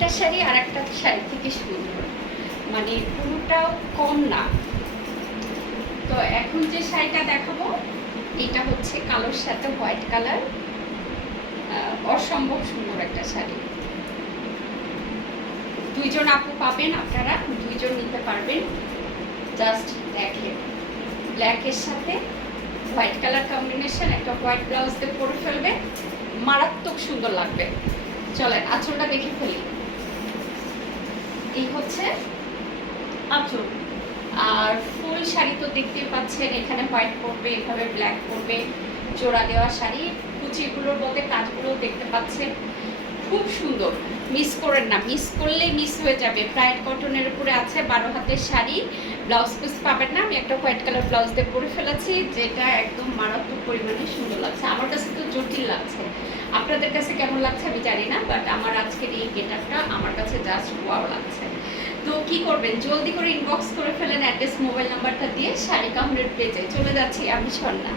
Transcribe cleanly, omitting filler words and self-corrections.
একটা শাড়ি আর একটা শাড়ি থেকে সুন্দর, মানে পুরোটাও কম না। তো এখন যে শাড়িটা দেখাবো এটা হচ্ছে কালোর সাথে হোয়াইট কালার, অসম্ভব সুন্দর একটা শাড়ি। দুইজন আপু পাবেন, আপনারা দুইজন নিতে পারবেন। জাস্ট দেখেন, ব্ল্যাকের সাথে হোয়াইট কালার কম্বিনেশন, একটা হোয়াইট ব্লাউজ দিয়ে পরে ফেলবে, মারাত্মক সুন্দর লাগবে। চলেন আঁচলটা দেখে ফেলি। এই হচ্ছে আঁচল, আর ফুল শাড়ি তো দেখতেই পাচ্ছেন, এখানে হোয়াইট পরবে, এভাবে ব্ল্যাক পরবে, জোড়া দেওয়া শাড়ি, কুচিগুলোর মধ্যে কাজগুলো দেখতে পাচ্ছেন, খুব সুন্দর। মিস করেন না, মিস করলে মিস হয়ে যাবে। প্রাইড কটনের উপরে আছে, 12 হাতের শাড়ি, ব্লাউজ পিস পাবেন না। আমি একটা হোয়াইট কালার ব্লাউজ দিয়ে পরে ফেলেছি, যেটা একদম মারাত্মক পরিমাণে সুন্দর লাগছে। আমার কাছে তো জটিল লাগছে, আপনাদের কাছে কেমন লাগছে আমি জানি না, বাট আমার আজকের এই গেটআপটা আমার কাছে জাস্ট ওয়াও লাগছে। তো কি করবেন, জলদি করে ইনবক্স করে ফেলেন অ্যাড্রেস মোবাইল নাম্বারটা দিয়ে। শাড়ি কামড়ের পেজে চলে যাচ্ছি আমি স্বর্ণা।